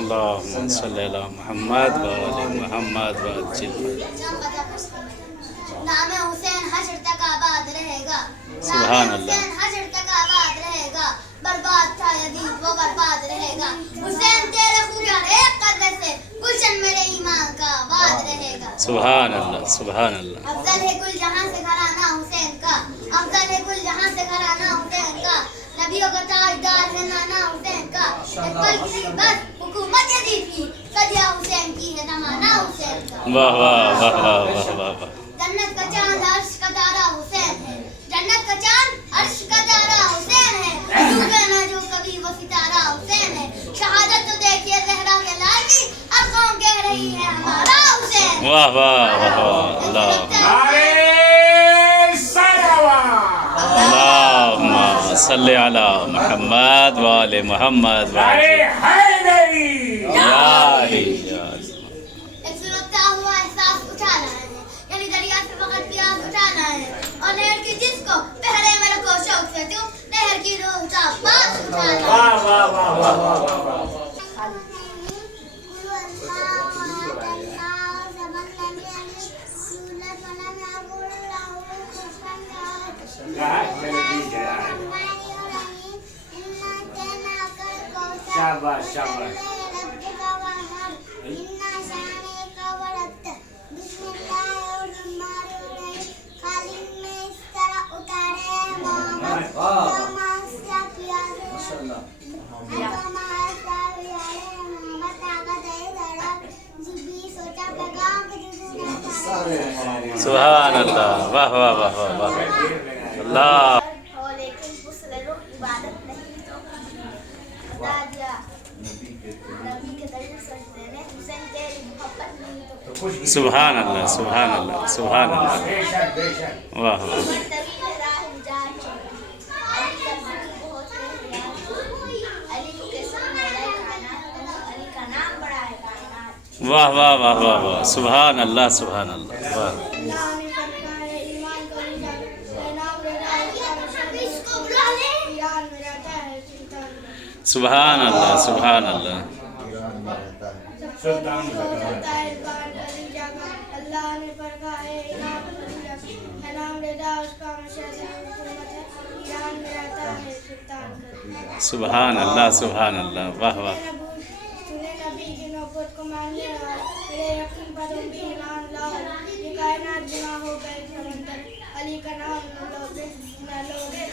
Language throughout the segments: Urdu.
اللهم صل علی محمد و آل محمد و عجل نام حسین حشر تک آباد رہے گا. سبحان اللہ. حسین حشر تک آباد رہے گا. برباد تھا یزید وہ برباد رہے گا. حسین تیرے خون ہر ایک قطرے سے گلشن میرے ایمان کا آباد رہے گا. سبحان اللہ سبحان اللہ. افضل ہے گل جہاں سے گھرانہ حسین کا. افضل ہے گل جہاں سے گھرانہ حسین کا. نبیوں کا تاجدار ہے نانا حسین کا. ایک پل کی بس حکومت یزید کی سجا حسین کی ہے زمانہ حسین کا. واہ واہ واہ واہ واہ واہ واہ. جنت کا چاند عرش کا تارا حسین ہے. جنت کا چاند عرش کا تارا حسین ہے. ڈوبے نہ جو کبھی وہ ستارہ حسین ہے. شہادت تو دیکھیے زہرا کے لال کی اب قوم کہہ رہی ہے ہمارا حسین. واہ واہ واہ واہ. اللہ اللہم صلی علی محمد و آل محمد و عجل. یا علی یا علی. ایک سلگتا ہوا احساس اٹھانا ہے یعنی دریا سے فقط پیاس اٹھانا ہے اور نہر کی جس کو پہرے میں رکھو شوق سے تم نہر کی روح کا پاس اٹھانا ہے. شاباش شاباش. سبحان اللہ. واہ واہ واہ واہ واہ. اللہ لیکن غسل روح عبادت نہیں تو بتا دیا نبی کے دل سجدے نے حسین تیری محبت نہیں تو. سبحان اللہ سبحان اللہ سبحان اللہ. واہ واہ. مرتبی راہ جان علی کا ذکر بہت ہے علی کے سامنے علی کا نام بڑا ہے کائنات. واہ واہ واہ واہ واہ. سبحان اللہ سبحان اللہ. واہ. اللہ نے فرمایا ایمان کو نام رہا ہے اس کو بلا لے ایران میں رہتا ہے سلطان. سبحان اللہ سبحان اللہ. سلطان اللہ نے فرمایا نام رضا اس کا مشہد حکومت ہے ایران میں رہتا ہے سلطان. سبحان اللہ سبحان اللہ. واہ واہ. سنے نبی کی نوبت کو ماننے والا میرے یقین پر تم بھی ایمان لاؤ. یہ کائنات جمع ہو گئے سمندر علی کا نام نہ لوگے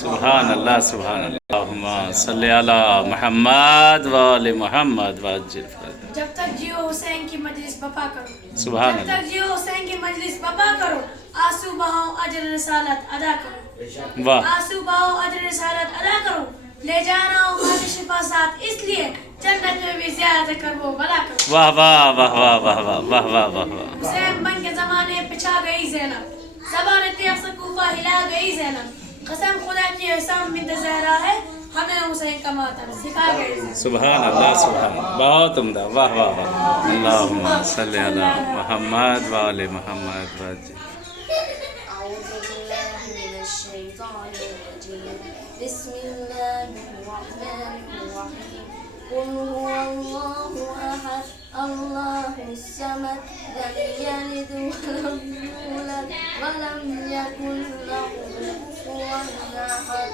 سبحان اللہ سبحان اللہ. اللہم صلی علی محمد و آل محمد و عجل فرجہ. جب تک جیو حسین کی مجلس بپا کرو. سبحان جب اللہ. تک جیو حسین کی مجلس بپا کرو. آنسو بہاؤ اجر رسالت ادا کرو. واہ. آنسو بہاؤ اجر رسالت ادا کرو. لے جانا ہوں ہر شفا ساتھ اس لیے جنت میں بھی زیادہ کر وہ بلا کرو. واہ واہ واہ واہ واہ واہ واہ واہ واہ. حسین بن کے زمانے پچھا گئی زینب. زبان تیغ سے کوفہ ہلا گئی زینب. قسم خدا کی حسام بنت زہرا ہے ہمیں حسین کا ماتم سکھا گئی زینب. سبحان اللہ سبحان اللہ. بہت عمدہ. واہ واہ واہ. اللہم صلی علی محمد و آل محمد و عجل. أعوذ بالله من الشيطان الرجيم بسم الله الرحمن الرحيم قل هو الله أحد الله الصمد لم يلد ولم يولد ولم يكن له كفوا أحد.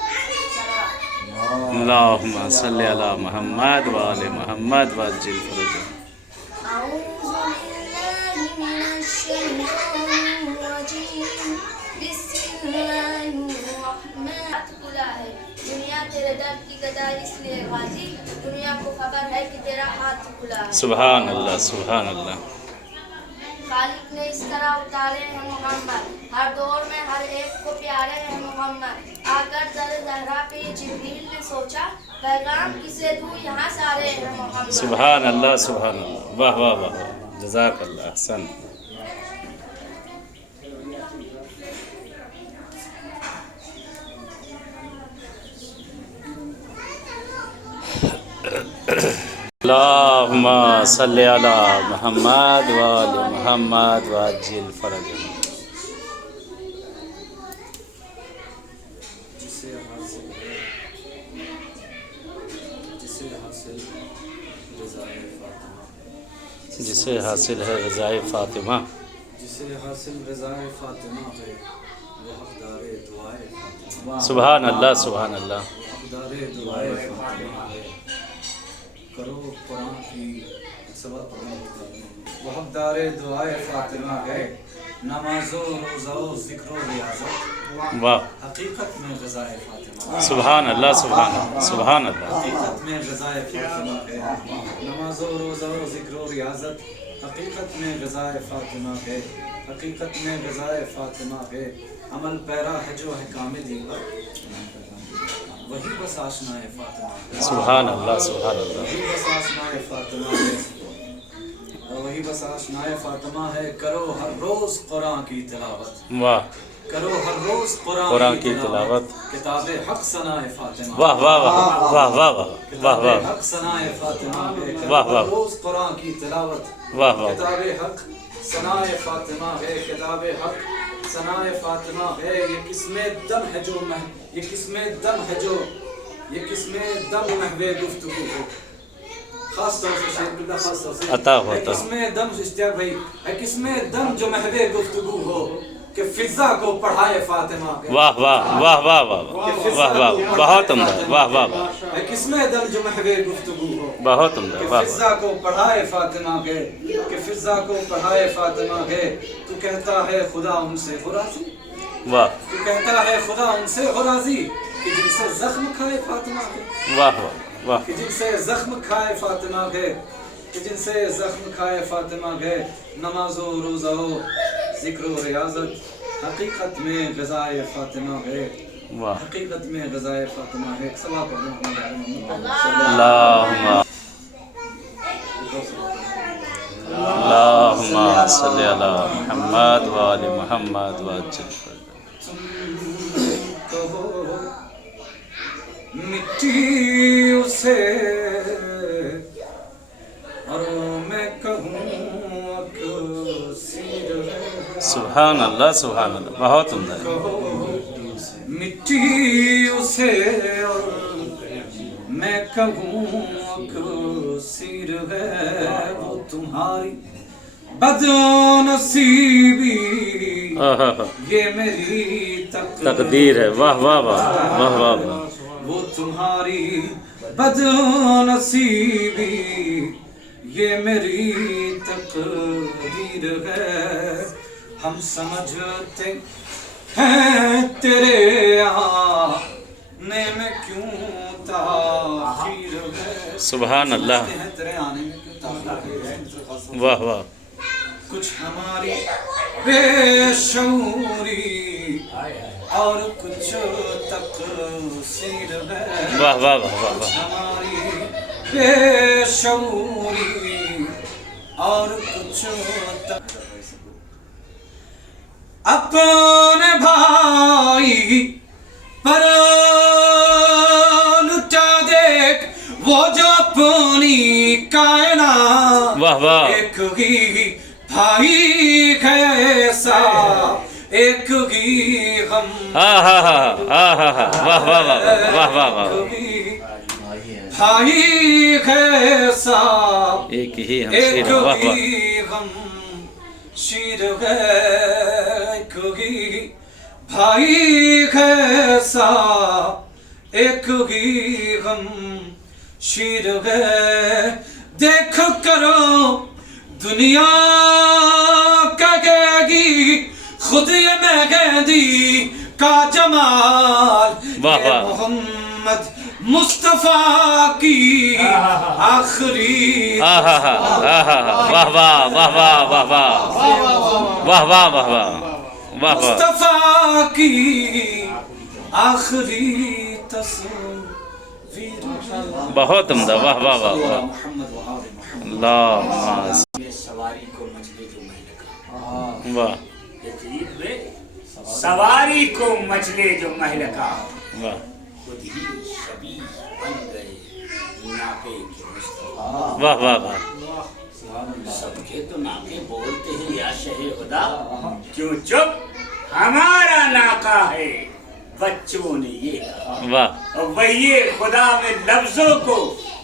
اللہم صلی علی محمد و آل محمد و عجل فرجہ. أعوذ بالله من الشيطان الرجيم بسم الله الرحمن. کھلا ہے دنیا تیرے درد کی گدائی اس لیے غازی دنیا کو خبر ہے کہ تیرا ہاتھ کھلا ہے. سبحان اللہ سبحان اللہ. خالق نے اس طرح اتارے ہیں محمد ہر دور میں ہر ایک کو پیارے ہیں محمد. آ کر در زہرا پہ جبریل نے سوچا پیغام کسے دوں یہاں سارے ہیں محمد. سبحان اللہ سبحان اللہ. واہ واہ واہ واہ. جزاک اللہ احسن. اللہم صلی علی محمد و آل محمد و عجل فرجہ. جسے حاصل ہے رضائے فاطمہ جسے حاصل رضائے فاطمہ ہے وہ حقدار دعائے فاطمہ سبحان اللہ سبحان اللہ حقدار دعائے فاطمہ ہے کرو قرآن کی سبق وہ حقدار دعائے فاطمہ ہے نماز و روزہ و ذکر و ریاضت واہ حقیقت میں غذائے فاطمہ سبحان اللہ سبحان اللہ سبحان اللہ حقیقت میں غذائے فاطمہ ہے نماز و روزہ و ذکر و ریاضت حقیقت میں غذائے فاطمہ ہے حقیقت میں غذائے فاطمہ ہے عمل پیرا ہے جو ہے کامل وہی بس آشنا ہے فاطمہ سبحان اللہ سبحان اللہ وہی بس آشنا ہے فاطمہ ہے وہی بس آشنا ہے فاطمہ ہے کرو ہر روز قرآن کی تلاوت واہ کرو ہر روز قرآن کی تلاوت کتاب حق ثنا ہے فاطمہ واہ واہ واہ واہ واہ واہ واہ واہ حق ثنا ہے فاطمہ ہے واہ واہ روز قرآن کی تلاوت واہ واہ کتاب حق ثنا ہے فاطمہ ہے کتاب حق ثنا ہے فاطمہ ہے یہ کس میں دم ہے جو یہ کس میں دم ہے جو یہ کس میں دم محو گفتگو ہو خاص طور سے شیخ بلّہ خاص طور سے عطا ہوتا کس میں دم اشتیاق بھائی کس میں دم جو محو گفتگو ہو کہ فضا کو پڑھائے فاطمہ واہ واہ واہ واہ واہ واہ واہ بہت عمدہ واہ واہ واہ کس میں دم جو محو گفتگو ہو بہت عمدہ کہ واہ فضا کو پڑھائے فاطمہ کے کہ فضا کو پڑھائے فاطمہ کے تو کہتا ہے خدا ان سے غراضی واہ تو کہتا ہے خدا ان سے غراضی کہ جن سے زخم کھائے فاطمہ کے واہ واہ واہ کہ جن سے زخم کھائے فاطمہ کے کہ جن سے زخم کھائے فاطمہ کے نماز و روزہ و ذکر و ریاضت حقیقت میں غذائے فاطمہ ہے واہ حقیقت میں غذائے فاطمہ ہے صلاۃ اللہم اللہم صلی علی محمد وآل محمد وعجل کہو مٹی اسے اور میں کہوں اکسیر ہے سبحان اللہ سبحان اللہ بہت عمدہ ہے مٹی اسے اور میں کہوں اکسیر ہے وہ تمہاری بدنصیبی یہ میری تقدیر ہے واہ واہ واہ واہ واہ وہ تمہاری بدنصیبی یہ میری تقدیر ہے ہم سمجھتے ہیں تیرے آنے میں کیوں تاخیر ہے سبحان اللہ سمجھتے ہیں تیرے آنے میں کیوں تاخیر ہے واہ واہ کچھ ہماری بے شعوری اور کچھ تقصیر ہے واہ واہ واہ واہ کچھ واہ ہماری بے شعوری اور کچھ اپنے بھائی پر لٹا دیکھ وہ جو اپنی کائنات واہ واہ ایک ہی بھائی ہے ایسا ایک ہی غم ہاں ہاں ہاں ہاں ہاں ہاں واہ واہ واہ واہ واہ واہ بھائی ہے ایسا ایک ہی ہم ایک شیر واہ واہ ہی غم شیر ہے ایک ہی بھائی ہے ایسا ایک ہی غم شیر ہے دیکھ کرو دنیا کہے گی خود یہ مہندی کا جمال واہ یہ واہ محمد مصطفیٰ کی آخری ہاں ہاں ہاں ہاں ہاں واہ واہ واہ واہ واہ واہ واہ واہ واہ واہ واہ مصطفیٰ کی آخری تصویر بہت عمدہ واہ واہ واہ واہ محمد و آل محمد اللہ سواری کو مچھلی جو مہلکا واہ یقین میں سواری کو مچھلی جو مہلکا واہ خود ہی شبیہ بن گئے ناپے کے مصطفیٰ واہ واہ واہ سب کے تو ناقے بولتے ہیں یا شہ خدا کیوں چپ ہمارا ناقہ ہے بچوں نے یہ کہا واہ وہی خدا میں لفظوں کو